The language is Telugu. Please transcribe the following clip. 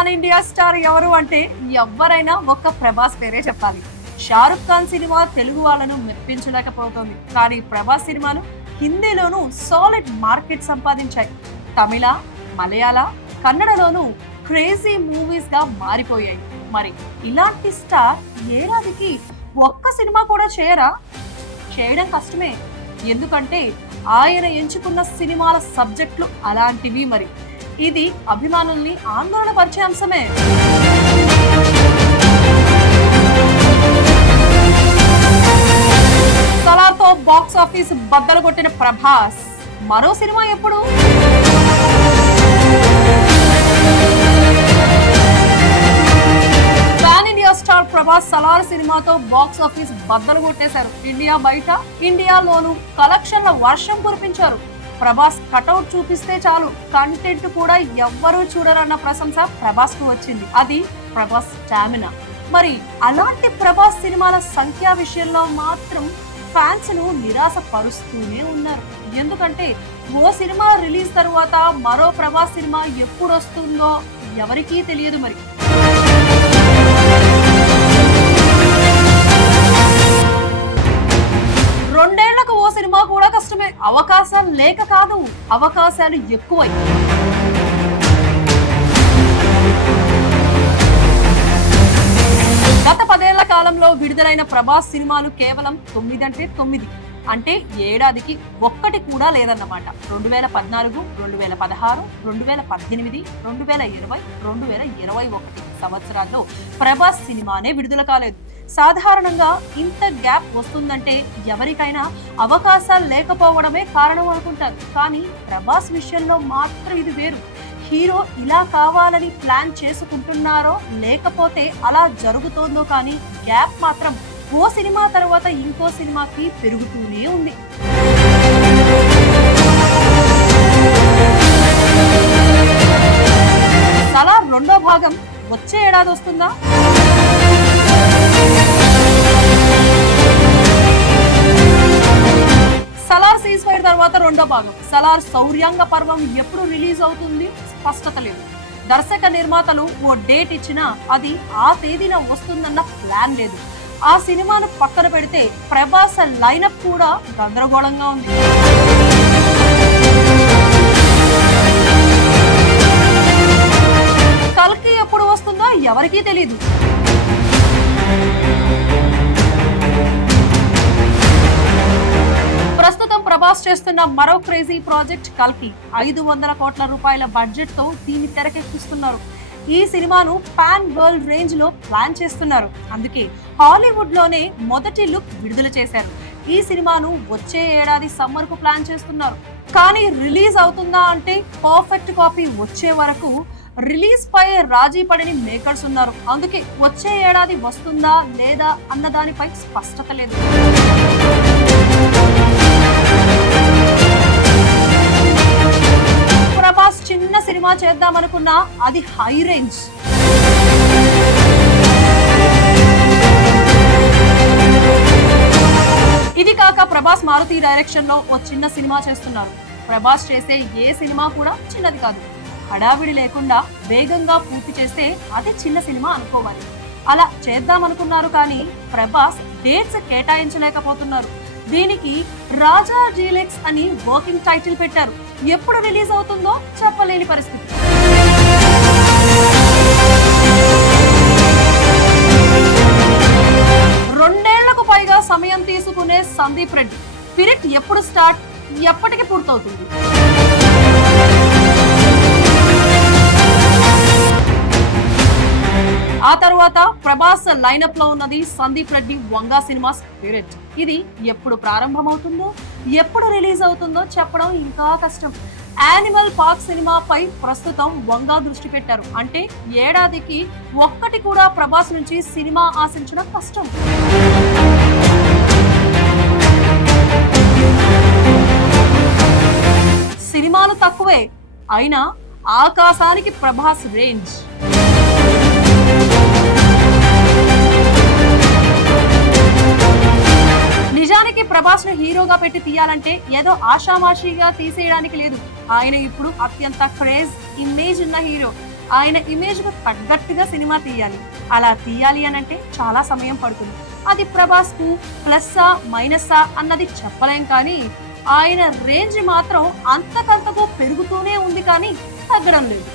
పాన్ ఇండియా స్టార్ ఎవరు అంటే ఎవరైనా ఒక్క ప్రభాస్ పేరే చెప్పాలి. షారుఖ్ ఖాన్ సినిమా తెలుగు వాళ్ళను మెప్పించలేకపోతుంది, కానీ ప్రభాస్ సినిమాలు హిందీలోనూ సాలిడ్ మార్కెట్ సంపాదించాయి. తమిళ, మలయాళ, కన్నడలోనూ క్రేజీ మూవీస్ గా మారిపోయాయి. మరి ఇలాంటి స్టార్ ఏడాదికి ఒక్క సినిమా కూడా చేయడం కష్టమే. ఎందుకంటే ఆయన ఎంచుకున్న సినిమాల సబ్జెక్టులు అలాంటివి. మరి ఇది అభిమానుల్ని ఆందోళన పరిచే అంశమే. సలార్తో బాక్స్ ఆఫీస్ బద్దలు కొట్టిన ప్రభాస్ మరో సినిమా ఎప్పుడు? Pan India star Prabhas Salaar సినిమాతో బాక్స్ ఆఫీస్ బద్దలు కొట్టేశారు. ఇండియా బయట, ఇండియాలోనూ కలెక్షన్ల వర్షం కురిపించారు. ప్రభాస్ కటౌట్ చూపిస్తే చాలు కంటెంట్ కూడా ఎవ్వరూ చూడరన్న ప్రశంస ప్రభాస్ కు వచ్చింది. అది ప్రభాస్ స్టామినా. మరి అలాంటి ప్రభాస్ సినిమాల సంఖ్య విషయంలో మాత్రం ఫ్యాన్స్ ను నిరాశ పరుస్తూనే ఉన్నారు. ఎందుకంటే ఓ సినిమా రిలీజ్ తర్వాత మరో ప్రభాస్ సినిమా ఎప్పుడు వస్తుందో ఎవరికీ తెలియదు. మరి రెండేళ్లకు ఓ సినిమా కూడా కష్టమే. అవకాశాలు లేక కాదు, అవకాశాలు ఎక్కువై. గత 10 ఏళ్ల కాలంలో విడుదలైన ప్రభాస్ సినిమాలు కేవలం 9 అంటే 9, అంటే ఏడాదికి ఒక్కటి కూడా లేదన్నమాట. 2014, 2016, 2018, 2020, 2021 సంవత్సరాల్లో ప్రభాస్ సినిమానే విడుదల కాలేదు. సాధారణంగా ఇంత గ్యాప్ వస్తుందంటే ఎవరికైనా అవకాశాలు లేకపోవడమే కారణం అనుకుంటారు. కానీ ప్రభాస్ విషయంలో మాత్రం ఇది వేరు. హీరో ఇలా కావాలని ప్లాన్ చేసుకుంటున్నారో లేకపోతే అలా జరుగుతోందో కానీ గ్యాప్ మాత్రం ఓ సినిమా తర్వాత ఇంకో సినిమాకి పెరుగుతూనే ఉంది. సలార్ రెండో భాగం వచ్చే ఏడాది వస్తుందా? సలార్ సీజ్ ఫైర్ తర్వాత రెండో భాగం సలార్ శౌర్యాంగ పర్వం ఎప్పుడు రిలీజ్ అవుతుంది స్పష్టత లేదు. దర్శక నిర్మాతలు ఓ డేట్ ఇచ్చినా అది ఆ తేదీన వస్తుందన్న ప్లాన్ లేదు. ఆ సినిమాను పక్కన పెడితే ప్రభాస్ లైనప్ కూడా గందరగోళంగా ఉంది. కల్కి ఎప్పుడు వస్తుందో ఎవరికీ తెలీదు. ప్రస్తుతం ప్రభాస్ చేస్తున్న మరో క్రేజీ ప్రాజెక్ట్ కల్కి. 500 కోట్ల రూపాయల బడ్జెట్ తో దీన్ని తెరకెక్కిస్తున్నారు. ఈ సినిమాను పాన్ వరల్డ్ రేంజ్ లో ప్లాన్ చేస్తున్నారు. అందుకే హాలీవుడ్ లోనే మొదటి లుక్ విడుదల చేశారు. ఈ సినిమాను వచ్చే ఏడాది సమ్మర్ కు ప్లాన్ చేస్తున్నారు. కానీ రిలీజ్ అవుతుందా అంటే పర్ఫెక్ట్ కాపీ వచ్చే వరకు రిలీజ్ పై రాజీ పడని మేకర్స్ ఉన్నారు. అందుకే వచ్చే ఏడాది వస్తుందా లేదా అన్న దానిపై స్పష్టత లేదు. ప్రభాస్ చిన్న సినిమా చేద్దామనుకున్నా అది హై రేంజ్. ఇది కాక ప్రభాస్ మారుతి డైరెక్షన్ లో ఓ చిన్న సినిమా చేస్తున్నారు. ప్రభాస్ చేసే ఏ సినిమా కూడా చిన్నది కాదు. హడావిడి లేకుండా వేగంగా పూర్తి చేస్తే అది చిన్న సినిమా అనుకోవాలి. అలా చేద్దామనుకున్నారు కానీ ప్రభాస్ డేట్స్ కేటాయించలేకపోతున్నారు. దీనికి రాజా డీలక్స్ అని వర్కింగ్ టైటిల్ పెట్టారు. ఎప్పుడు రిలీజ్ అవుతుందో చెప్పలేని పరిస్థితి. రెండేళ్లకు పైగా సమయం తీసుకునే సందీప్ రెడ్డి స్పిరిట్ ఎప్పుడు స్టార్ట్, ఎప్పటికి పూర్తవుతుంది? ఆ తర్వాత ప్రభాస్ లైనప్ లో ఉన్నది సందీప్ రెడ్డి వంగా సినిమా స్పిరిట్. ఇది ఎప్పుడు ప్రారంభమవుతుందో ఎప్పుడు రిలీజ్ అవుతుందో చెప్పడం ఇంకా కష్టం. యానిమల్ పార్క్ సినిమాపై ప్రస్తుతం వంగా దృష్టి పెట్టారు. అంటే ఏడాదికి ఒక్కటి కూడా ప్రభాస్ నుంచి సినిమా ఆశించడం కష్టం. సినిమాలు తక్కువే అయినా ఆకాశానికి ప్రభాస్ రేంజ్. నిజానికి ప్రభాస్ ను హీరోగా పెట్టి తీయాలంటే ఏదో ఆషామాషిగా తీసేయడానికి లేదు. ఆయన ఇప్పుడు అత్యంత క్రేజ్ ఇమేజ్ ఉన్న హీరో. ఆయన ఇమేజ్ కు తగ్గట్టుగా సినిమా తీయాలి. అలా తీయాలి అని అంటే చాలా సమయం పడుతుంది. అది ప్రభాస్ కు ప్లస్సా మైనస్సా అన్నది చెప్పలేం, కానీ ఆయన రేంజ్ మాత్రం అంతకంతకు పెరుగుతూనే ఉంది కానీ తగ్గడం లేదు.